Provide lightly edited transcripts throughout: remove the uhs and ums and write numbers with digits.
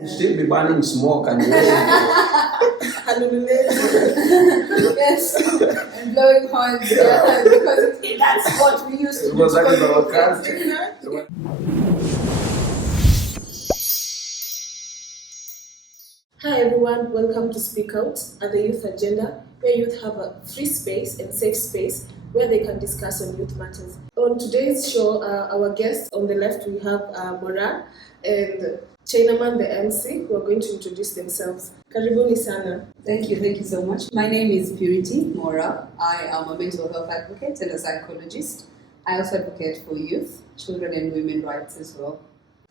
We'll still be burning smoke and yes, and blowing horns, yeah, because that's what we used to do. Because that is our country. Hi everyone, welcome to Speak Out at the Youth Agenda, where youth have a free space and safe space where they can discuss on youth matters. On today's show, our guests on the left, we have Mora and Chinaman, the MC, who are going to introduce themselves. Karibuni sana. Thank you so much. My name is Purity Mora. I am a mental health advocate and a psychologist. I also advocate for youth, children and women rights as well.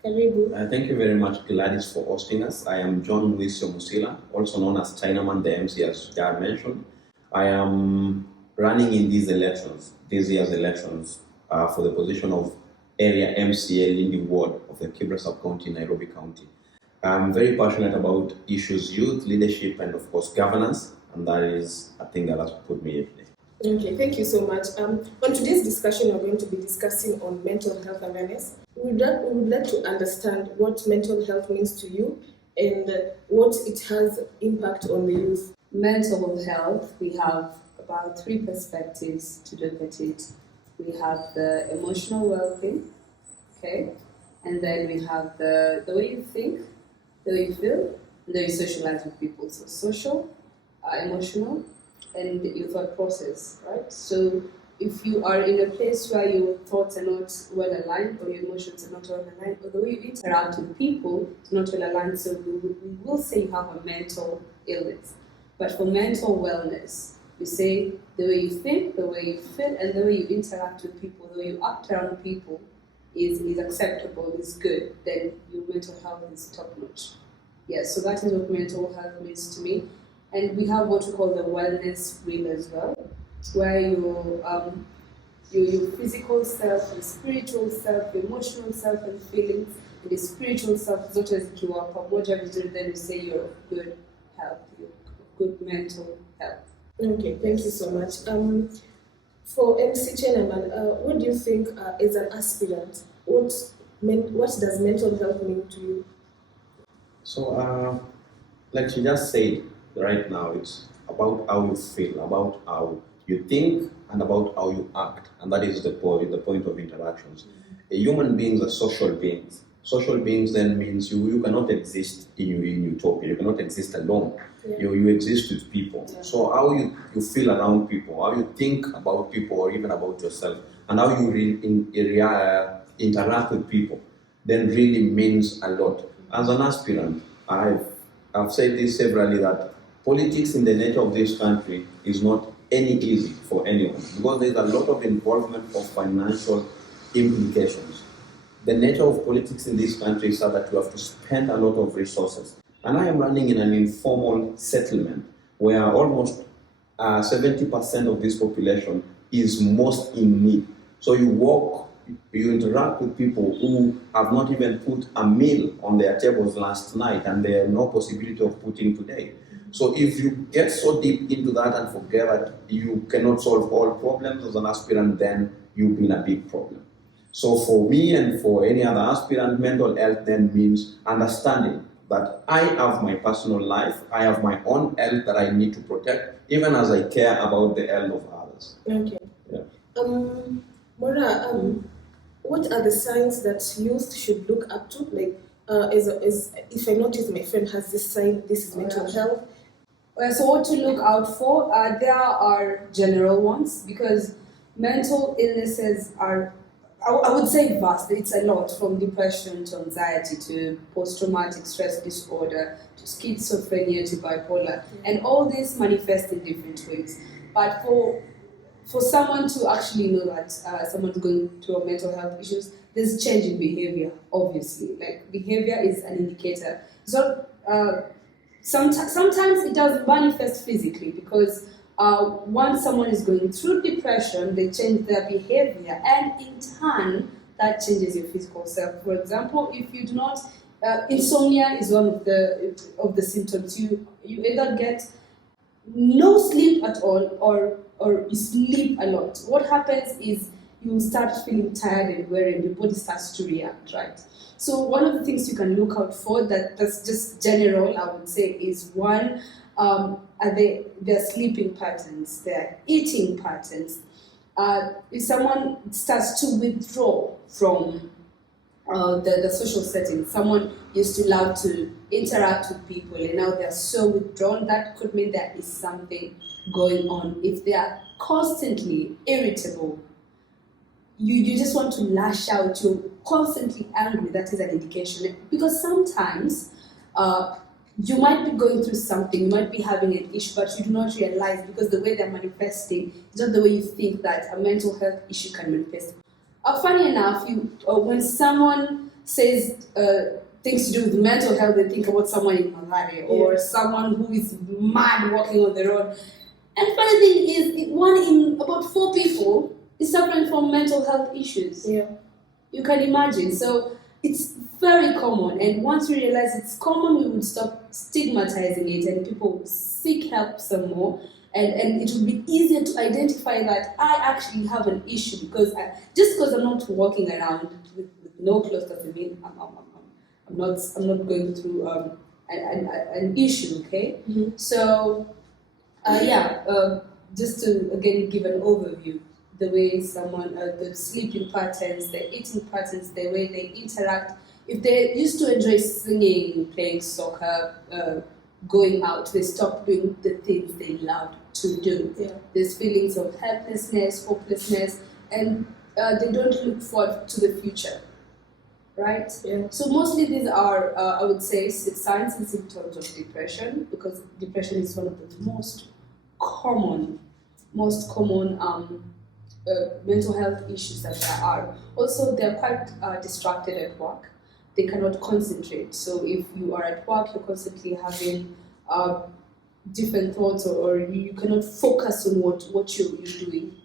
Karibu. Thank you very much, Gladys, for hosting us. I am John Luis Musila, also known as Chinaman, the MC, as Jar mentioned. I am running in these year's elections, for the position of Area MCA Lindi Ward of the Kibra Sub-County, Nairobi County. I'm very passionate about issues, youth, leadership, and of course governance, and that is a thing that has put me here today. Okay, thank you so much. On today's discussion, we're going to be discussing on mental health awareness. We would like to understand what mental health means to you and what it has impact on the youth. Mental health, we have about three perspectives to look at it. We have the emotional well-being, okay? And then we have the way you think, the way you feel, and the way you socialize with people. So social, emotional, and your thought process, right? So if you are in a place where your thoughts are not well aligned or your emotions are not well aligned, or the way you interact with people is not well aligned, so we will say you have a mental illness. But for mental wellness, we say the way you think, the way you feel, and the way you interact with people, the way you act around people is acceptable, is good, then your mental health is top notch. Yeah, so that is what mental health means to me. And we have what we call the wellness wheel as well, where your physical self, your spiritual self, your emotional self and feelings, and the spiritual self zote zikiwa pamoja vizuri, then you say you're of good health, you're of good mental health. Okay, thank you so much. For MC Chenaman, what do you think as an aspirant, what does mental health mean to you? So, like she just said, right now it's about how you feel, about how you think, and about how you act, and that is the point of interactions. Human beings are social beings. Social beings then means you cannot exist in utopia. You cannot exist alone. Yeah. You exist with people. Yeah. So how you feel around people, how you think about people or even about yourself, and how you interact with people, then really means a lot. As an aspirant, I've said this severally, that politics in the nature of this country is not any easy for anyone, because there's a lot of involvement of financial implications. The nature of politics in this country is that you have to spend a lot of resources. And I am running in an informal settlement where almost 70% of this population is most in need. So you interact with people who have not even put a meal on their tables last night, and they have no possibility of putting today. So if you get so deep into that and forget that you cannot solve all problems as an aspirant, then you've been a big problem. So for me and for any other aspirant, mental health then means understanding that I have my personal life, I have my own health that I need to protect, even as I care about the health of others. Okay. Yeah. Mora, what are the signs that youth should look up to? Like, if I notice my friend has this sign, this is mental health. Well, so what to look out for? There are general ones, because mental illnesses are, I would say, vast. It's a lot, from depression to anxiety to post-traumatic stress disorder to schizophrenia to bipolar, and all this manifest in different ways. But for someone to actually know that someone's going through mental health issues, there's change in behavior, obviously. Like, behavior is an indicator. So sometimes it does manifest physically, because once someone is going through depression, they change their behavior, and in turn, that changes your physical self. For example, if you do not, insomnia is one of the symptoms. You either get no sleep at all, or you sleep a lot. What happens is you will start feeling tired and weary, and your body starts to react, right? So one of the things you can look out for that's just general, I would say, is one, are their sleeping patterns, their eating patterns. If someone starts to withdraw from the social setting, someone used to love to interact with people and now they're so withdrawn, that could mean there is something going on. If they are constantly irritable, you just want to lash out, you're constantly angry, that is an indication. Because sometimes you might be going through something, you might be having an issue, but you do not realize, because the way they're manifesting is not the way you think that a mental health issue can manifest. Funny enough, when someone says things to do with mental health, they think about someone in malaria or someone who is mad walking on the road. And funny thing is, one in about 4 people is suffering from mental health issues. Yeah. You can imagine. So it's very common, and once we realize it's common, we will stop stigmatizing it and people will seek help some more. And it will be easier to identify that I actually have an issue, because just because I'm not walking around with no clothes doesn't mean I'm not going through an issue. Okay, so just to again give an overview, the way someone the sleeping patterns, the eating patterns, the way they interact. If they used to enjoy singing, playing soccer, going out, they stop doing the things they loved to do. Yeah. There's feelings of helplessness, hopelessness, and they don't look forward to the future, right? Yeah. So mostly these are, I would say, signs and symptoms of depression, because depression is one of the most common mental health issues that there are. Also, they're quite distracted at work. They cannot concentrate. So if you are at work, you're constantly having different thoughts, or you cannot focus on what you're doing.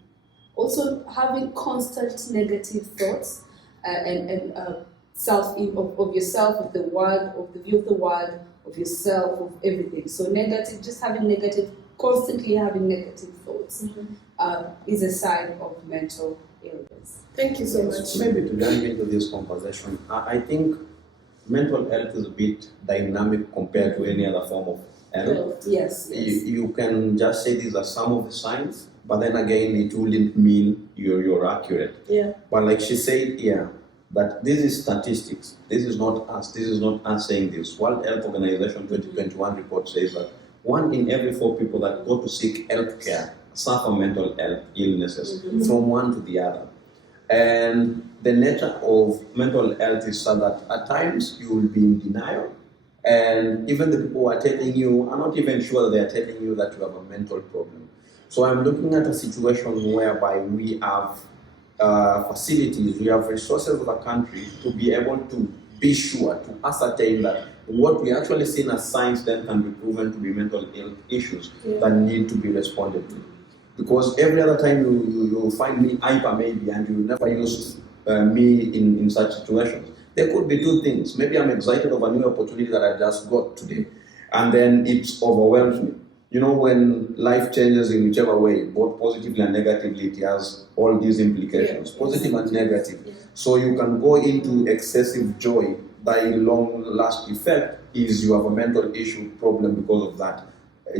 Also, having constant negative thoughts and self of yourself, of the world, of the view of the world, of yourself, of everything. So negative, just having negative, constantly having negative thoughts is a sign of mental illness. Thank you so much. Maybe to jump into this conversation, I think mental health is a bit dynamic compared to any other form of health. Yes. You can just say these are some of the signs, but then again, it wouldn't mean you're accurate. Yeah. But like she said, that this is statistics. This is not us. This is not us saying this. World Health Organization 2021 report says that 1 in every 4 people that go to seek health care suffer mental health illnesses from one to the other. And the nature of mental health is so that at times you will be in denial, and even the people who are telling you are not even sure they are telling you that you have a mental problem. So I'm looking at a situation whereby we have facilities, we have resources of the country to be able to be sure, to ascertain that what we actually see as signs then can be proven to be mental health issues that need to be responded to. Because every other time you find me hyper maybe, and you never used me in such situations. There could be 2 things. Maybe I'm excited of a new opportunity that I just got today, and then it overwhelms me. You know, when life changes in whichever way, both positively and negatively, it has all these implications, positive and negative. Yeah. So you can go into excessive joy. By long last effect is you have a mental issue problem because of that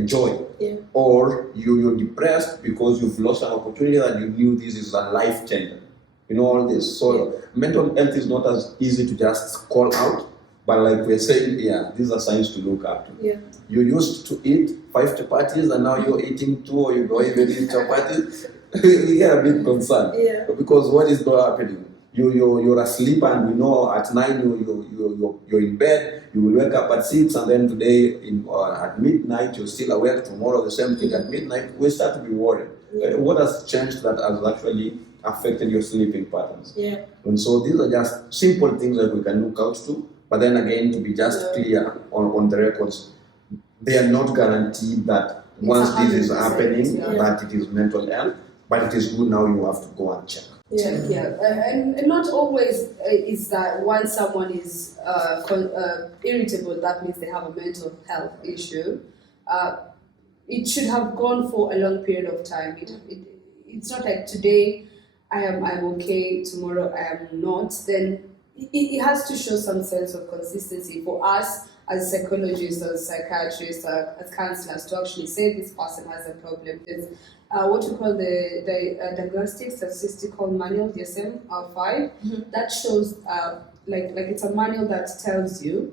joy. Yeah. Or you're depressed because you've lost an opportunity that you knew this is a life changer. You know, all this. So mental health is not as easy to just call out, but like we're saying, these are signs to look up to. Yeah. You used to eat 5 chapatis and now you're eating 2, or you don't even eat chapatis. We get a bit concerned. Yeah. Because what is not happening? You're asleep, and we know at 9 you're in bed. You will wake up at 6, and then today at midnight you're still awake. Tomorrow the same thing at midnight. We start to be worried. Yeah. What has changed that has actually affected your sleeping patterns? Yeah. And so these are just simple things that we can look out to. But then again, to be just clear on the records, they are not guaranteed that once this is happening that it is mental health. But it is good now. You have to go and check. And not always is that once someone is irritable, that means they have a mental health issue. It should have gone for a long period of time. It's not like today I'm okay, tomorrow I am not, then it has to show some sense of consistency for us as psychologists, as psychiatrists, as counselors to actually say this person has a problem. There's what we call the Diagnostic Statistical Manual, DSM-5, that shows like it's a manual that tells you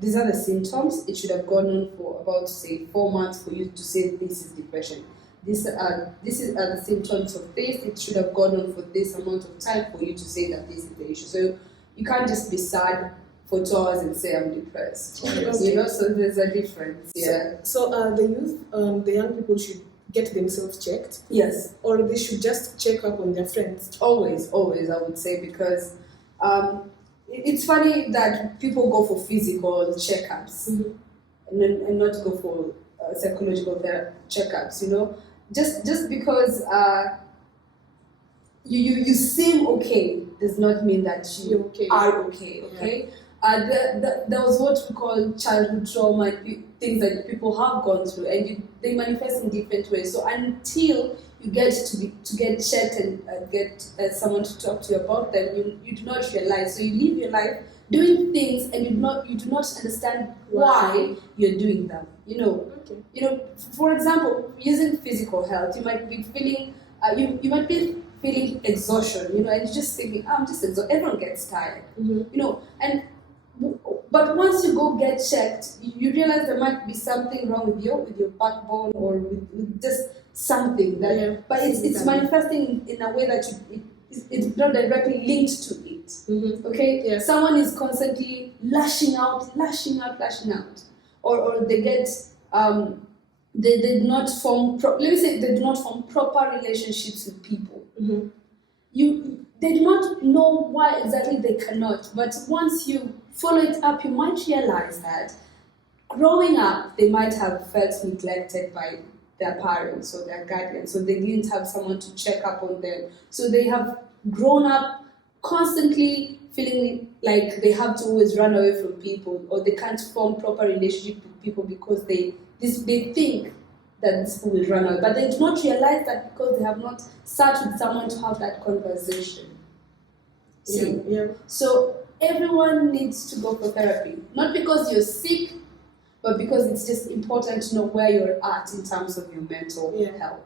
these are the symptoms. It should have gone on for about, say, 4 months for you to say this is depression. This are the symptoms of this. It should have gone on for this amount of time for you to say that this is the issue. So you can't just be sad for 2 hours and say I'm depressed. You know, so there's a difference. Yeah. So the youth, the young people should get themselves checked. Yes. Or they should just check up on their friends. Always, I would say, because it's funny that people go for physical checkups and not go for psychological checkups. You know, just because you seem okay does not mean that you are okay. Okay. There was what we call childhood trauma and things that people have gone through, and they manifest in different ways. So until you get to get checked and get someone to talk to you about them, you do not realize. So you live your life doing things, and you do not understand why you're doing them. You know, for example, using physical health, you might be feeling you might be feeling exhaustion. You know, and you're just thinking, I'm just exhausted. Everyone gets tired. You know, but once you go get checked, you realize there might be something wrong with your backbone or with just something that. But it's manifesting in a way that it's not directly linked to it. Okay. Yeah. Someone is constantly lashing out, or they get they did not form. Let me say they do not form proper relationships with people. They do not know why exactly they cannot, but once you follow it up, you might realize that growing up, they might have felt neglected by their parents or their guardians, so they didn't have someone to check up on them. So they have grown up constantly feeling like they have to always run away from people, or they can't form proper relationship with people because they think that this people will run away, but they do not realize that because they have not sat with someone to have that conversation. See? Yeah. So everyone needs to go for therapy, not because you're sick, but because it's just important to know where you're at in terms of your mental health.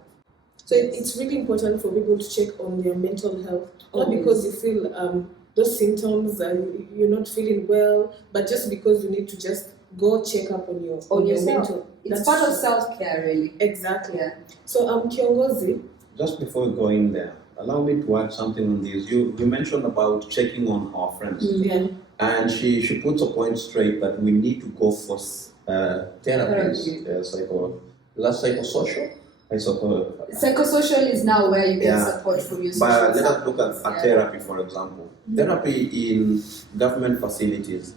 So it's really important for people to check on their mental health, not because you feel those symptoms and you're not feeling well, but just because you need to just go check up on your mental. It's part of self-care, really. Exactly. Yeah. So Kiongozi. Just before we go in there, allow me to add something on this. You mentioned about checking on our friends. Yeah. And she puts a point straight that we need to go for therapies, psychosocial. Psychosocial is now where you get support from your social But let us look at therapy, for example. Therapy in government facilities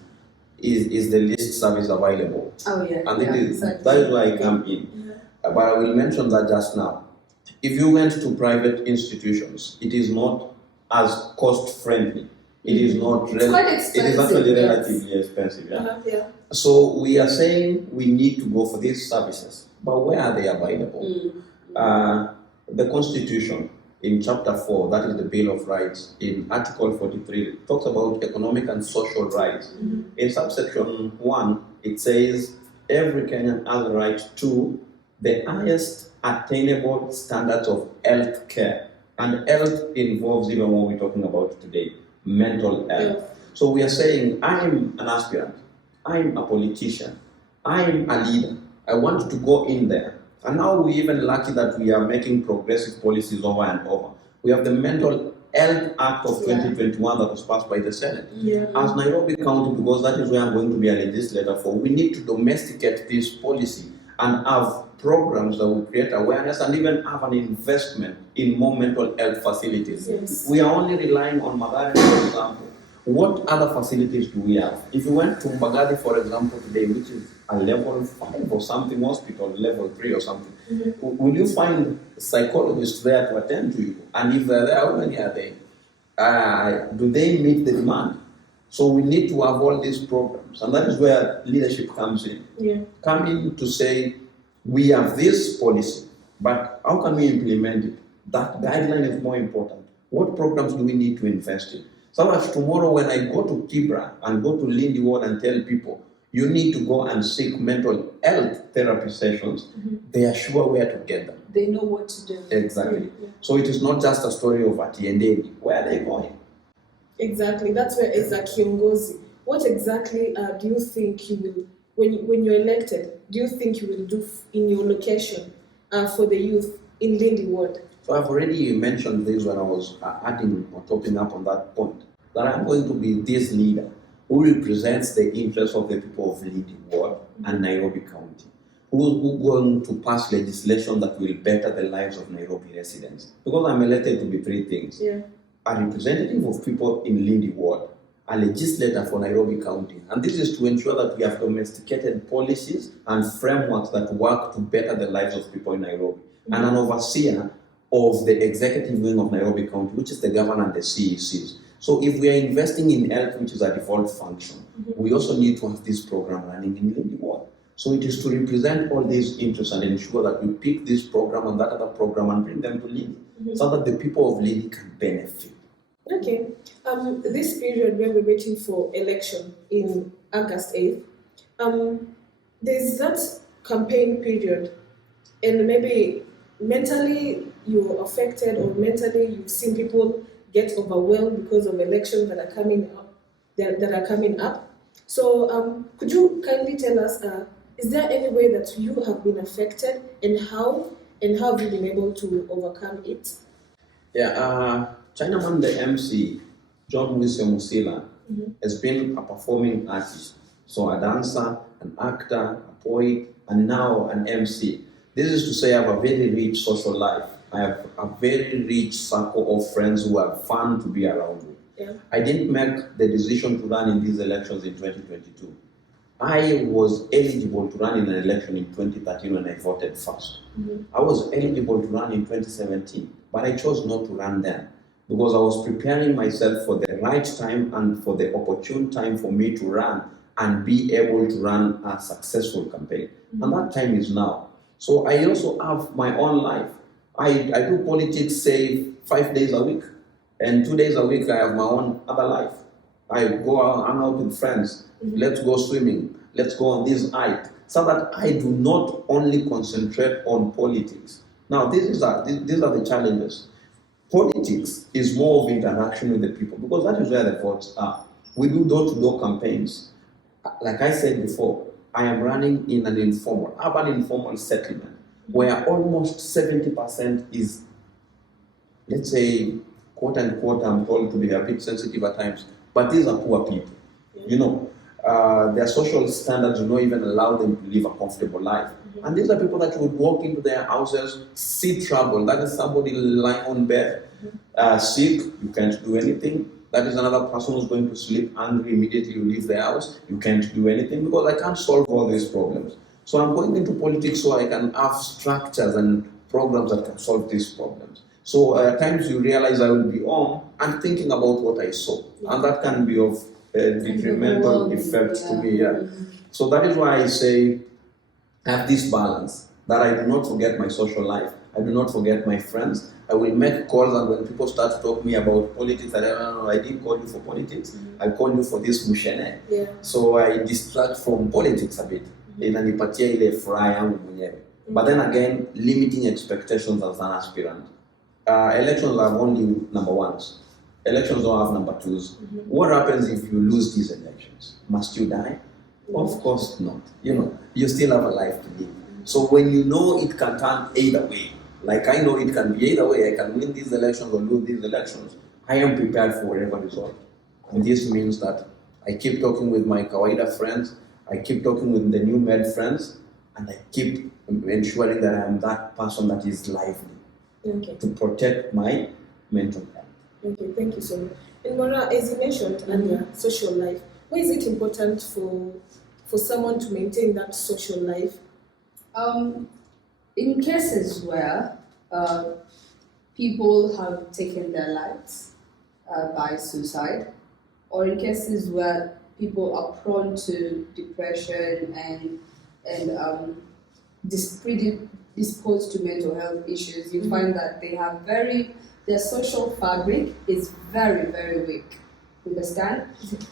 is the least service available. Oh yeah. And exactly. that is where I come in. But I will mention that just now. If you went to private institutions, it is not as cost friendly. It is not. It's quite expensive. It is actually relatively expensive. Yeah? Yeah. So we are saying we need to go for these services, but where are they available? The Constitution in Chapter 4, that is the Bill of Rights, in Article 43, talks about economic and social rights. In subsection 1, it says every Kenyan has a right to the highest attainable standards of health care. And health involves even what we're talking about today, mental health. Yeah. So we are saying, I'm an aspirant, I'm a politician, I'm a leader, I want to go in there. And now we're even lucky that we are making progressive policies over and over. We have the Mental Health Act of 2021 that was passed by the Senate. Yeah. As Nairobi County, because that is where I'm going to be a legislator for, we need to domesticate this policy and have programs that will create awareness and even have an investment in more mental health facilities. Yes. We are only relying on Magadi, for example. What other facilities do we have? If you went to Mbagadi, for example, today, which is a level 5 or something hospital, level 3 or something, will you find psychologists there to attend to you? And if they're there, how many are they? Do they meet the demand? So we need to have all these programs, and that is where leadership comes in. Yeah. Come in to say, we have this policy, but how can we implement it? That guideline is more important. What programs do we need to invest in? So as tomorrow when I go to Tibra and go to Lindy Ward and tell people, you need to go and seek mental health therapy sessions, they are sure where to get them. They know what to do. Exactly. So it is not just a story of Atiende. Where are they going? Exactly. That's where as a Kiongozi, what exactly do you think you will, when you're elected, do you think you will do in your location for the youth in Lindy Ward? So I've already mentioned this when I was adding or topping up on that point, that I'm going to be this leader who represents the interests of the people of Lindy Ward and Nairobi County, who's going to pass legislation that will better the lives of Nairobi residents. Because I'm elected to be three things. Yeah. A representative of people in Lindy Ward, a legislator for Nairobi County. And this is to ensure that we have domesticated policies and frameworks that work to better the lives of people in Nairobi. And an overseer of the executive wing of Nairobi County, which is the governor and the CECs. So if we are investing in health, which is a default function, we also need to have this program running in Lindy Ward. So it is to represent all these interests and ensure that we pick this program and that other program and bring them to Lindy, so that the people of Lindy can benefit. Okay. This period where we're waiting for election in August 8th, there's that campaign period, and maybe mentally you're affected or mentally you've seen people get overwhelmed because of elections that are coming up. So could you kindly tell us, is there any way that you have been affected, and how have you been able to overcome it? Yeah, Chinaman the MC, John Wilson Musila, has been a performing artist. So a dancer, an actor, a poet, and now an MC. This is to say I have a very rich social life. I have a very rich circle of friends who are fun to be around with. Yeah. I didn't make the decision to run in these elections in 2022. I was eligible to run in an election in 2013 when I voted first. I was eligible to run in 2017, but I chose not to run then because I was preparing myself for the right time and for the opportune time for me to run and be able to run a successful campaign. And that time is now. So I also have my own life. I do politics, say, 5 days a week. And 2 days a week, I have my own other life. I go out, hang out with friends. Let's go swimming. Let's go on this hike. So that I do not only concentrate on politics. Now, these are the challenges. Politics is more of interaction with the people because that is where the votes are. We do door-to-door campaigns. Like I said before, I am running in an urban informal settlement where almost 70% is, let's say, quote unquote, I'm told to be a bit sensitive at times, but these are poor people. You know, their social standards do not even allow them to live a comfortable life. And these are people that would walk into their houses, see trouble. That is somebody lying on bed, sick, you can't do anything. That is another person who's going to sleep angry immediately you leave the house. You can't do anything because I can't solve all these problems. So I'm going into politics so I can have structures and programs that can solve these problems. So at times you realize I will be home and thinking about what I saw. And that can be of detrimental effect to me. Yeah. So that is why I say I have this balance, that I do not forget my social life. I do not forget my friends. I will make calls, and when people start to talk to me about politics, I didn't call you for politics. I call you for this mushene. Yeah. So I distract from politics a bit. Inanipatia ile furaha yangu mwenyewe. But then again, limiting expectations as an aspirant. Elections have only number ones. Elections don't have number twos. What happens if you lose these elections? Must you die? Of course not. You know, you still have a life to live. So when you know it can turn either way, like I know it can be either way, I can win these elections or lose these elections, I am prepared for whatever result. And this means that I keep talking with my Kawaida friends, I keep talking with the new med friends, and I keep ensuring that I am that person that is lively to protect my mental health. Okay, thank you so much. And Mara, as you mentioned earlier, social life, why is it important for someone to maintain that social life? In cases where people have taken their lives by suicide, or in cases where people are prone to depression and disposed to mental health issues, you find that their social fabric is very, very weak. Understand?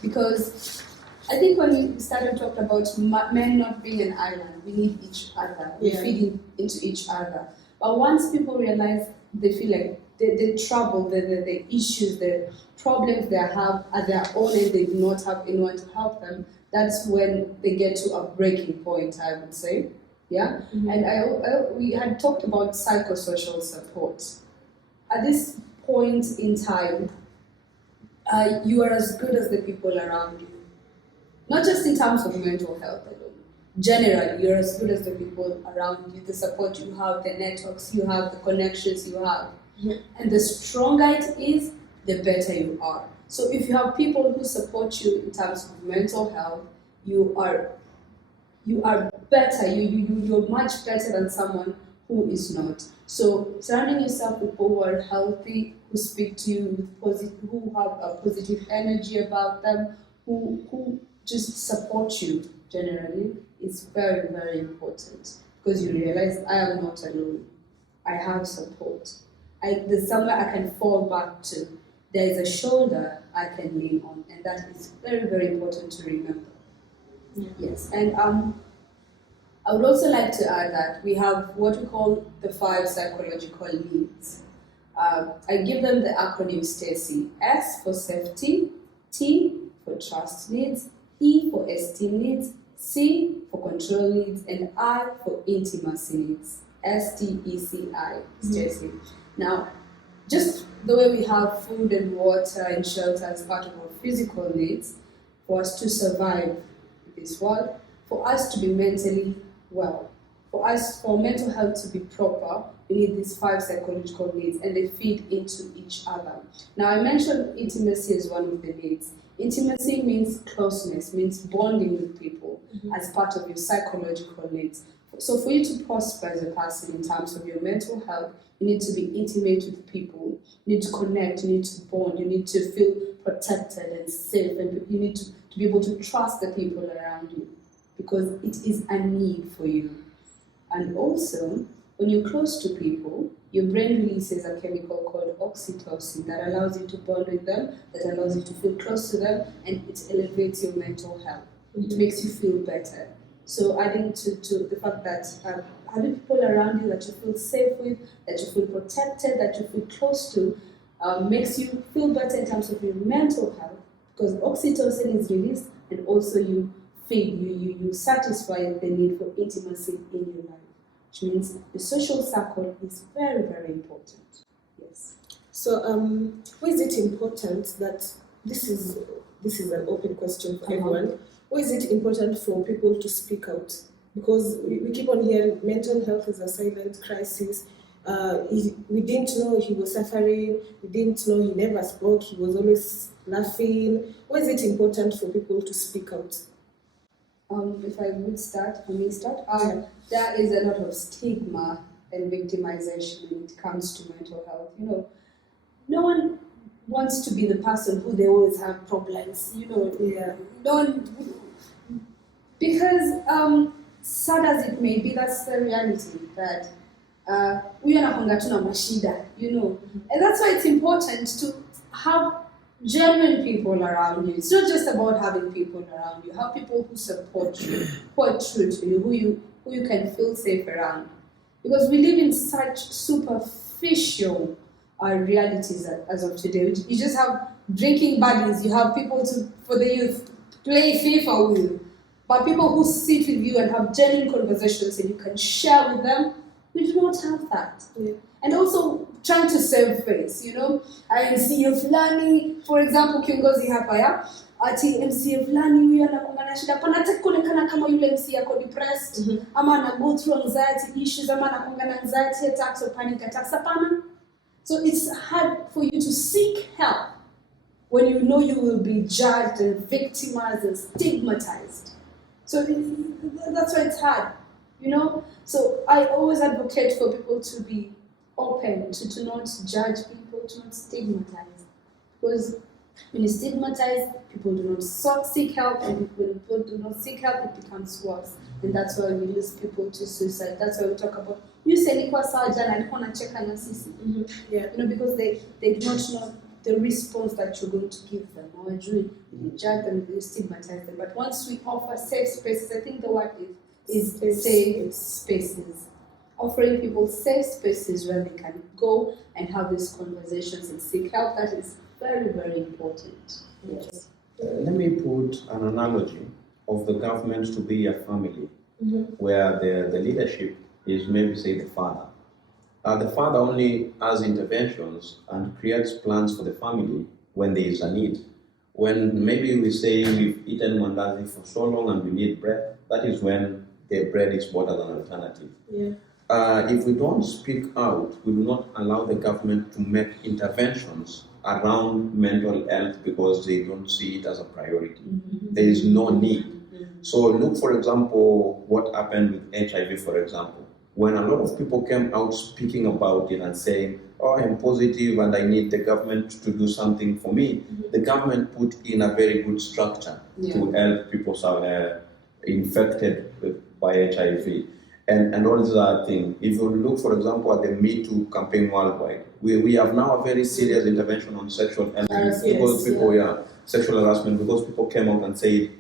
Because I think when we started talking about men not being an island, we need each other. We feed into each other. But once people realize, they feel like the trouble, the issues, the problems they have at their own and they do not have anyone to help them, that's when they get to a breaking point, I would say. Yeah? And we had talked about psychosocial support. At this point in time, you are as good as the people around you. Not just in terms of mental health alone. Generally, you're as good as the people around you, the support you have, the networks you have, the connections you have. And the stronger it is, the better you are. So if you have people who support you in terms of mental health, you are better. You're much better than someone who is not. So surrounding yourself with people who are healthy, who speak to you who have a positive energy about them, who just support you generally, is very, very important, because you realize I am not alone. I have support. There's somewhere I can fall back to. There is a shoulder I can lean on, and that is very, very important to remember. Yes, and I would also like to add that we have what we call the 5 psychological needs. I give them the acronym STACY. S for safety, T for trust needs, E for esteem needs, C for control needs, and I for intimacy needs. STECI, STACY. Now, just the way we have food and water and shelter as part of our physical needs, for us to survive in this world, for us to be mentally well, for mental health to be proper, we need these 5 psychological needs, and they feed into each other. Now, I mentioned intimacy as one of the needs. Intimacy means closeness, means bonding with people as part of your psychological needs. So for you to prosper as a person in terms of your mental health, you need to be intimate with people, you need to connect, you need to bond, you need to feel protected and safe, and you need to be able to trust the people around you, because it is a need for you. And also, when you're close to people, your brain releases a chemical called oxytocin that allows you to bond with them, that allows you to feel close to them, and it elevates your mental health. It makes you feel better. So adding to the fact that having people around you that you feel safe with, that you feel protected, that you feel close to, makes you feel better in terms of your mental health, because oxytocin is released, and also you satisfy the need for intimacy in your life, which means the social circle is very, very important. Yes. So, why is it important that this is an open question for everyone? Why is it important for people to speak out? Because we keep on hearing mental health is a silent crisis. We didn't know he was suffering. We didn't know he never spoke. He was always laughing. Why is it important for people to speak out? If I would start, there is a lot of stigma and victimization when it comes to mental health. You know, no one wants to be the person who they always have problems. You know, no one, because sad as it may be, that's the reality that we are not mashida. You know, and that's why it's important to have genuine people around you. It's not just about having people around you. Have people who support you, who are true to you, who you can feel safe around. Because we live in such superficial realities as of today. You just have drinking buddies. You have people for the youth play FIFA with. But people who sit with you and have genuine conversations and you can share with them, we do not have that. Yeah. And also trying to save face, you know. MCA fulani, for example, kiongozi hapa ya, ati MCA fulani huyu anakuwa na shida, panataka kuonekana kama yule MCA ako depressed, ama ana go through anxiety issues, ama anakuwa na anxiety attacks or panic attacks, hapana. So it's hard for you to seek help when you know you will be judged and victimized and stigmatized. So that's why it's hard, you know. So I always advocate for people to be open, to not judge people, to not stigmatize. Because When you stigmatize, people do not seek help, and when people do not seek help, it becomes worse. And that's why we lose people to suicide. That's why we talk about you said Yeah. because they do not know the response that you're going to give them. Or you judge them, you stigmatize them. But once we offer safe spaces, I think the word is safe spaces. Offering people safe spaces where they can go and have these conversations and seek help, that is very, very important. Yes. Let me put an analogy of the government to be a family, where the leadership is maybe, say, the father. The father only has interventions and creates plans for the family when there is a need. When maybe we say we've eaten mandazi for so long and we need bread, that is when the bread is bought as an alternative. Yeah. If we don't speak out, we do not allow the government to make interventions around mental health because they don't see it as a priority. There is no need. So look, for example, what happened with HIV, for example. When a lot of people came out speaking about it and saying, oh, I'm positive and I need the government to do something for me, the government put in a very good structure to help people infected by HIV. And all these other things. If you look, for example, at the Me Too campaign worldwide, we have now a very serious intervention on sexual harassment because people, sexual harassment, because people came out and said,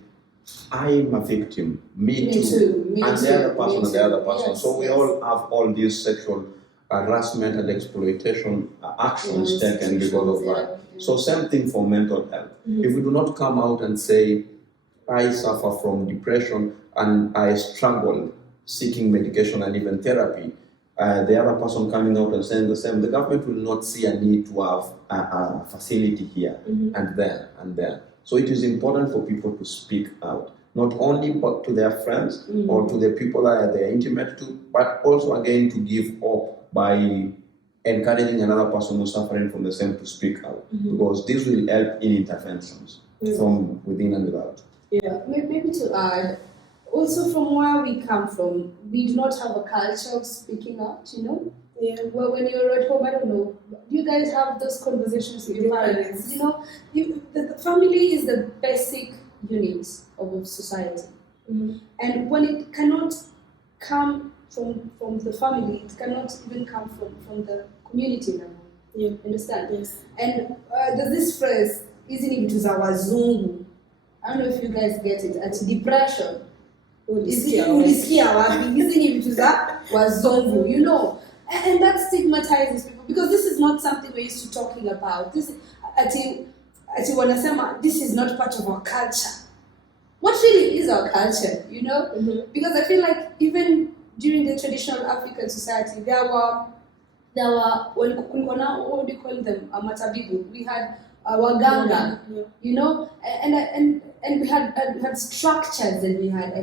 I'm a victim, me too. And the other person and the other person. Yes, so we all have all these sexual harassment and exploitation actions taken because of that. So same thing for mental health. If we do not come out and say, I suffer from depression and I struggle seeking medication and even therapy, the other person coming out and saying the same, the government will not see a need to have a facility here and there and there. So it is important for people to speak out, not only but to their friends or to the people that they're intimate to, but also again to give hope by encouraging another person who's suffering from the same to speak out, because this will help in interventions from within and without. Yeah, maybe to add, also from where we come from, we do not have a culture of speaking out, Yeah. Well, when you're at home, I don't know, you guys have those conversations with your parents. The family is the basic unit of society. And when it cannot come from the family, it cannot even come from the community level. Yeah. Understand? Yes. And there's this phrase, isn't it to wazungu? I don't know if you guys get it. It's depression. Ulisikia wapi? Isn't it to wazungu? And that stigmatizes people because this is not something we're used to talking about. This wanasema this is not part of our culture. What really is our culture, Because I feel like even during the traditional African society, there were what do you call them? Matabibu. We had waganga, and we had structures that we had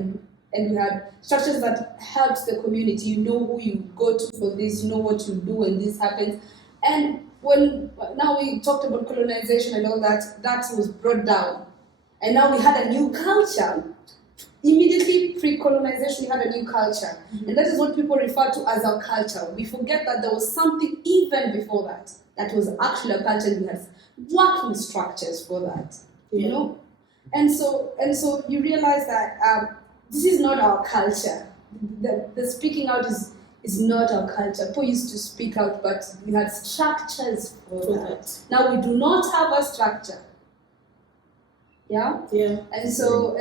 and we had structures that helped the community. You know who you go to for this, you know what you do when this happens. And when now we talked about colonization and all that was brought down. And now we had a new culture. Immediately pre-colonization, we had a new culture. And that is what people refer to as our culture. We forget that there was something even before that was actually a culture, and we had working structures for that. And so you realize that this is not our culture. The speaking out is not our culture. People used to speak out, but we had structures for that. Now we do not have a structure. Yeah. And so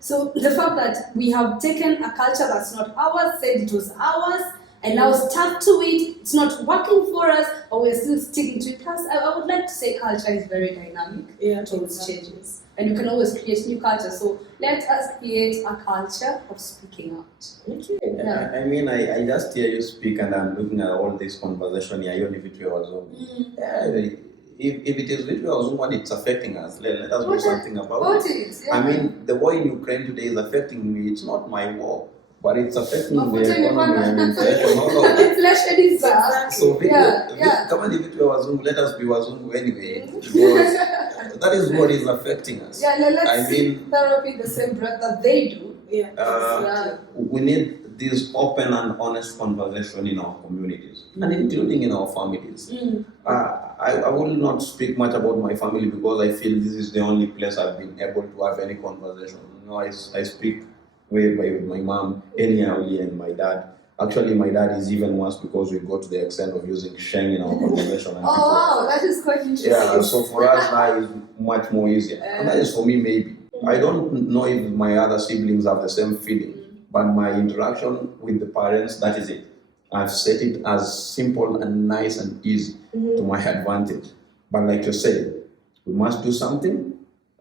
So the fact that we have taken a culture that's not ours, said it was ours, and now stuck to it, it's not working for us, but we're still sticking to it. Plus, I would like to say culture is very dynamic. It always changes. And you can always create new culture. So let us create a culture of speaking out. Okay. Yeah. I mean, I just hear you speak and I'm looking at all this conversation here, even if it was if it is literally Ozungu, it's affecting us. Let us do something about it. Yeah. I mean, the war in Ukraine today is affecting me. It's not my war, but it's affecting the economy and inflation. Inflation is so come on, if it were Wazungu, let us be Wazungu anyway, because that is what is affecting us. Yeah, let's see therapy the same breath that they do. We need this open and honest conversation in our communities and including in our families. I will not speak much about my family because I feel this is the only place I've been able to have any conversation. I speak way with my mom, anyhow, and my dad. Actually, my dad is even worse because we go to the extent of using Sheng in our conversation. And wow, that is quite interesting. Yeah, so for us now it's much more easier. And that is for me maybe. I don't know if my other siblings have the same feeling, but my interaction with the parents, that is it. I've set it as simple and nice and easy to my advantage. But like you said, we must do something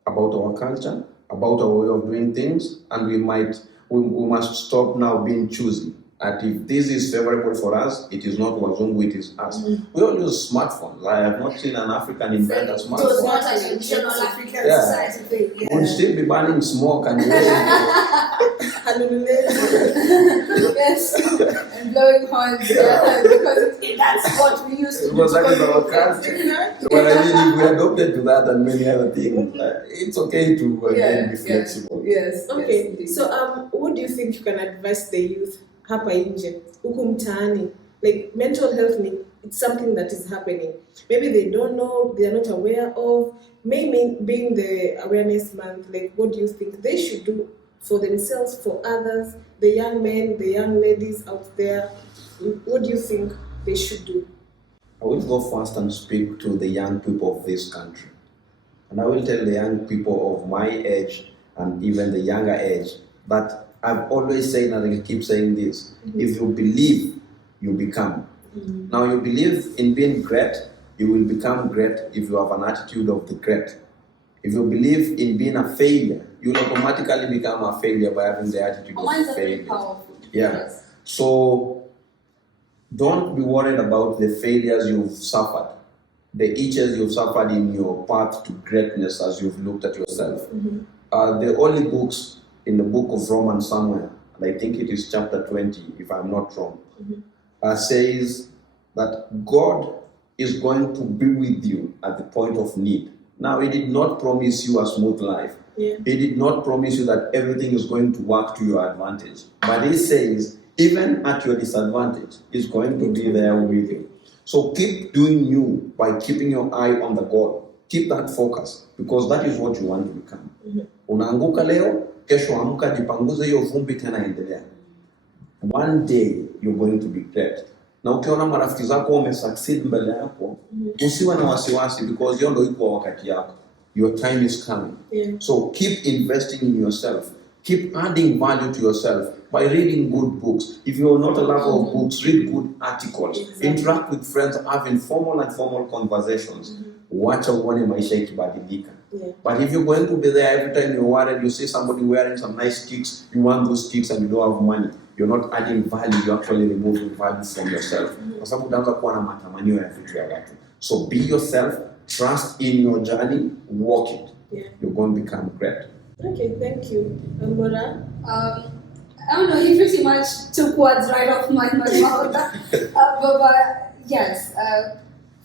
about our culture, about our way of doing things, and we must stop now being choosy. And if this is favorable for us, it is not Wazungu, it is us. We all use smartphones. I have not seen an African invent a smartphone. It was not a traditional African society thing. Yeah. We'd still be burning smoke and Yes, and blowing horns, because that's what we used to do. Because that is our culture. But I mean, if we adopted to that and many other things, it's okay to again be flexible. Yes. Okay, yes, so what do you think you can advise the youth hapa nje, huku mtaani? Like mental health, it's something that is happening. Maybe they don't know, they are not aware of. Maybe being the awareness month, like what do you think they should do for themselves, for others, the young men, the young ladies out there? What do you think they should do? I will go first and speak to the young people of this country. And I will tell the young people of my age and even the younger age that I've always said, and I keep saying this, if you believe, you become. Now you believe in being great, you will become great if you have an attitude of the great. If you believe in being a failure, you will automatically become a failure by having the attitude of failure. Powerful. Yeah. Yes. So don't be worried about the failures you've suffered, the itches you've suffered in your path to greatness as you've looked at yourself. The only books in the book of Romans somewhere, and I think it is chapter 20, if I'm not wrong, says that God is going to be with you at the point of need. Now, He did not promise you a smooth life. Yeah. He did not promise you that everything is going to work to your advantage. But He says, even at your disadvantage, He's going to be there with you. So keep doing you by keeping your eye on the goal. Keep that focus, because that is what you want to become. Unaanguka leo, kesho amka, jipanguze hiyo vumbi tena endelea. One day you're going to be great. Na ukiona marafiki zako wamesucceed mbele yako, usiwe na wasiwasi, because hiyo ndio iko wakati yako. Your time is coming. Yeah. So keep investing in yourself. Keep adding value to yourself by reading good books. If you're not a lover of books, read good articles. Exactly. Interact with friends, have informal and formal conversations. Wacha uone maisha ikibadilika. Yeah. But if you're going to be there every time you're worried, you see somebody wearing some nice kicks, you want those kicks and you don't have money, you're not adding value, you're actually removing value from yourself. Kwa sababu utaanza kuwa na matamanio ya vitu ya watu. So be yourself, trust in your journey, walk it. Yeah. You're going to become great. Okay, thank you. Mora? I don't know, he pretty much took words right off my mouth. But yes,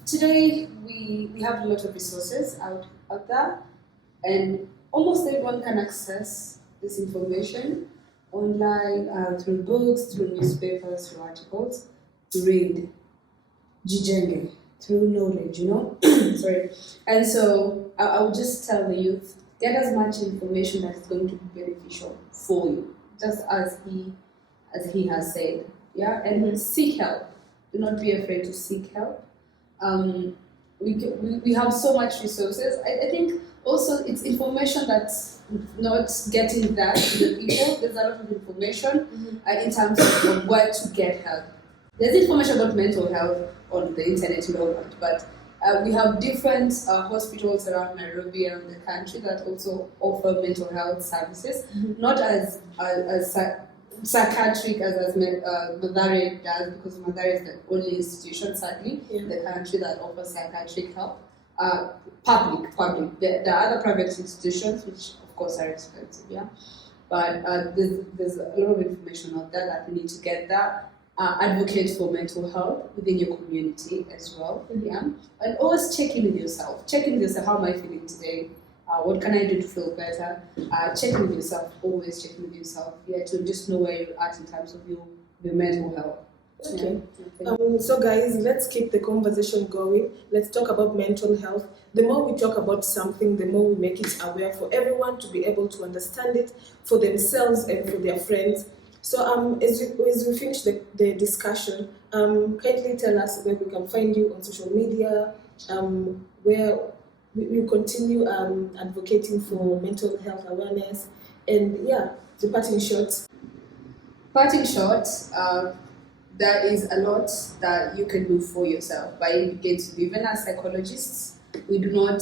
today we have a lot of resources out there, and almost everyone can access this information online, through books, through newspapers, through articles, read, jijenge, through knowledge, Sorry. And so I would just tell the youth, get as much information that is going to be beneficial for you, just as he has said. Yeah, and seek help. Do not be afraid to seek help. We have so much resources. I think also it's information that's not getting that to the people. There's a lot of information in terms of where to get help. There's information about mental health on the internet and all that, but we have different hospitals around Nairobi and the country that also offer mental health services, not as psychiatric as Mathare does, because Mathare is the only institution, sadly, in the country that offers psychiatric help. Public. There are other private institutions, which of course are expensive, yeah. But there's a lot of information out there that we need to get that. Advocate for mental health within your community as well, yeah. And always check in with yourself. Check in with yourself. How am I feeling today? what can I do to feel better? Check with yourself, always check with yourself, to just know where you're at in terms of your mental health. Okay. So guys, let's keep the conversation going. Let's talk about mental health. The more we talk about something, the more we make it aware for everyone to be able to understand it for themselves and for their friends. So as we finish the discussion, kindly tell us where we can find you on social media, where we continue advocating for mental health awareness, and the parting shots. Parting shot, there is a lot that you can do for yourself by indicating, even as psychologists, we do not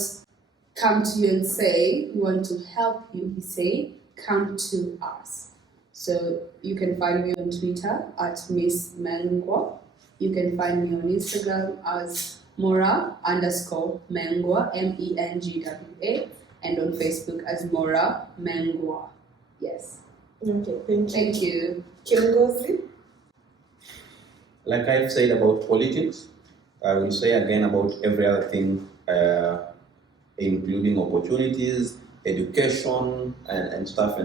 come to you and say, we want to help you. We say, come to us. So you can find me on Twitter at Miss Mengwa. You can find me on Instagram as Mora_Mengwa, MENGWA, and on Facebook as Mora Mengwa. Yes. Okay, thank you. Thank you. Kiongozi? Like I've said about politics, I will say again about every other thing, including opportunities, education, and stuff.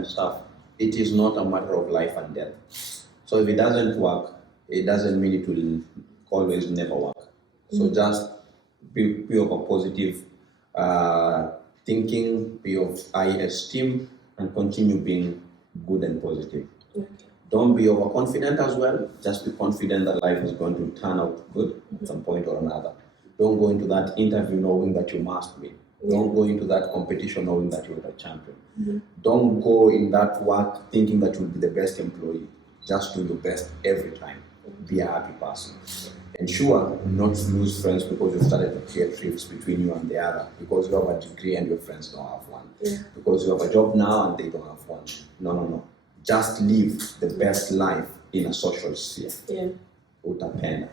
It is not a matter of life and death. So if it doesn't work, it doesn't mean it will always never work. So just be of a positive thinking, be of high esteem, and continue being good and positive. Okay. Don't be overconfident as well. Just be confident that life is going to turn out good at some point or another. Don't go into that interview knowing that you must win. Don't go into that competition knowing that you're the champion. Don't go in that work thinking that you'll be the best employee. Just do your best every time. Be a happy person. Ensure not to lose friends because you've started to create rifts between you and the other, because you have a degree and your friends don't have one. Because you have a job now and they don't have one. No. Just live the best life in a social sphere. Utapenda.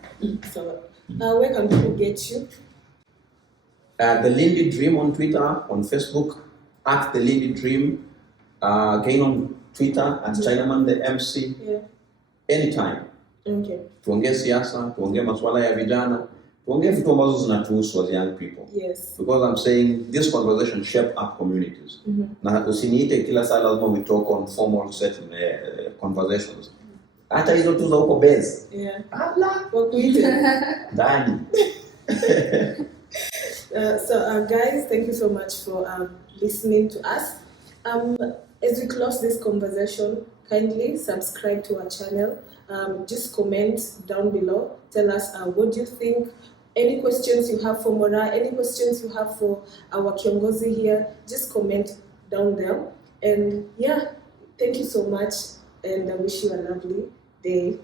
So, where can people get you? The Lindy Dream on Twitter, on Facebook, at The Lindy Dream. Again on Twitter, at Chinaman the MC. Anytime. Okay. Tuongee siasa, tuongee maswala ya vijana, tuongee vitu ambazo zinatuhusu as young people. Yes. Because I'm saying this conversation shape up communities. Na usiniite kila saa lazima we talk on formal setting conversations. Hata hizo tu za huko base. Ndani. So guys, thank you so much for listening to us. As we close this conversation, kindly subscribe to our channel. Just comment down below. Tell us what do you think. Any questions you have for Mora, any questions you have for our Kiongozi here, just comment down there. And thank you so much, and I wish you a lovely day.